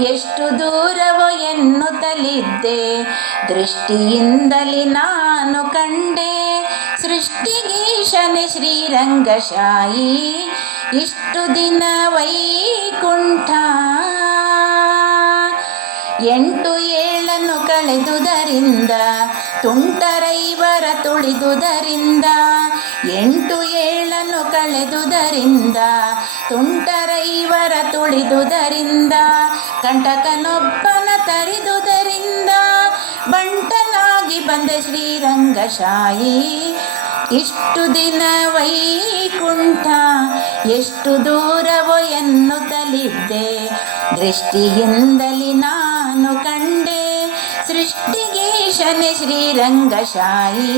ಎಷ್ಟು ದೂರವೋ ಎನ್ನುತ್ತಲಿದ್ದೆ, ದೃಷ್ಟಿಯಿಂದಲೇ ನಾನು ಕಂಡೆ. ಸೃಷ್ಟಿಗೀಶನೆ ಶ್ರೀರಂಗಶಾಯಿ ಇಷ್ಟು ದಿನ ವೈಕುಂಠ. ಎಂಟು ಏಳನ್ನು ಕಳೆದುದರಿಂದ ತುಂಟರೈವರ ತುಳಿದುದರಿಂದ, ಎಂಟು ಏಳನ್ನು ಕಳೆದುದರಿಂದ ತುಂಟರೈವರ ತುಳಿದುದರಿಂದ ಕಂಟಕನೊಬ್ಬನ ತರಿದುದರಿಂದ ಬಂಟನಾಗಿ ಬಂದ ಶ್ರೀರಂಗಶಾಯಿ ಇಷ್ಟು ದಿನ ವೈಕುಂಠ, ಎಷ್ಟು ದೂರವೋ ಎನ್ನುತ್ತಲಿದ್ದೆ. ದೃಷ್ಟಿಯಿಂದಲಿ ನಾನು ಕಂಡೆ ಸೃಷ್ಟಿಗೀಶನೆ ಶ್ರೀರಂಗಶಾಯಿ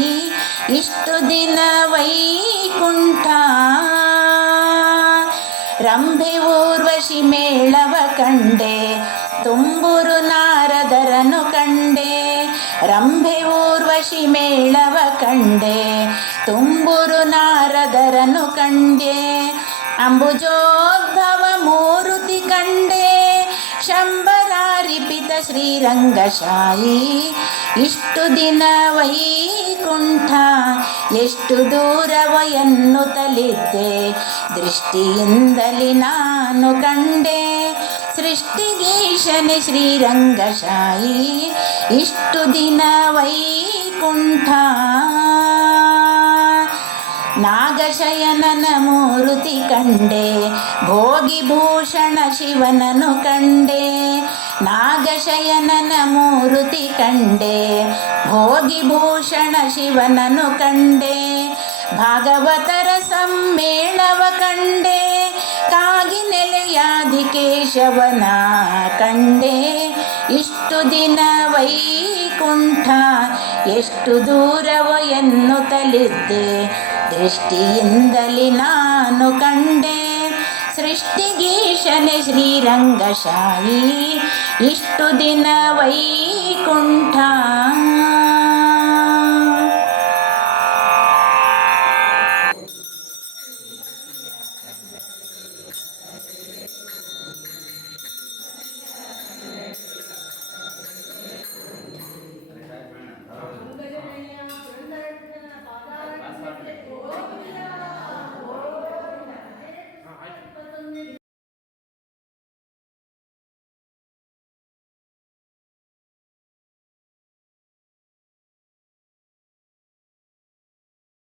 ಇಷ್ಟು ದಿನ ವೈಕುಂಠ ರಂಭೆ ಊರ್ವಶಿ ಮೇಳವ ಕಂಡೆ, ತುಂಬುರು ನಾರದರನು ಕಂಡೆ. ರಂಭೆ ಊರ್ವಶಿ ಮೇಳವ ಕಂಡೆ, ತುಂಬುರು ನಾರದರನು ಕಂಡೆ. ಅಂಬುಜೋದ್ಭವ ಶ್ರೀರಂಗಶಾಯಿ ಇಷ್ಟು ದಿನ ವೈಕುಂಠ, ಎಷ್ಟು ದೂರವಯನ್ನು ತಲಿದ್ದೆ ದೃಷ್ಟಿಯಿಂದಲೇ ನಾನು ಕಂಡೆ ಸೃಷ್ಟಿಗೀಶನೆ ಶ್ರೀರಂಗಶಾಯಿ ಇಷ್ಟು ದಿನ ವೈಕುಂಠ. ನಾಗಶಯನನ ಮೂರುತಿ ಕಂಡೆ, ಭೋಗಿಭೂಷಣ ಶಿವನನು ಕಂಡೆ. ನಾಗಶಯನನ ಮೂರುತಿ ಕಂಡೆ ಭೋಗಿಭೂಷಣ ಶಿವನನು ಕಂಡೆ, ಭಾಗವತರ ಸಮ್ಮೇಳವ ಕಂಡೆ, ಕಾಗಿ ನೆಲೆಯಾದಿ ಕೇಶವನ ಕಂಡೆ. ಇಷ್ಟು ದಿನ ವೈಕುಂಠ, ಎಷ್ಟು ದೂರವೋ ಎನ್ನುತ್ತಲಿದ್ದೆ ದೃಷ್ಟಿಯಿಂದಲೇ ನಾನು ಕಂಡೆ. ಸೃಷ್ಟಿಗೀಶನೆ ಶ್ರೀರಂಗಶಾಯಿ ಇಷ್ಟು ದಿನ ವೈಕುಂಠ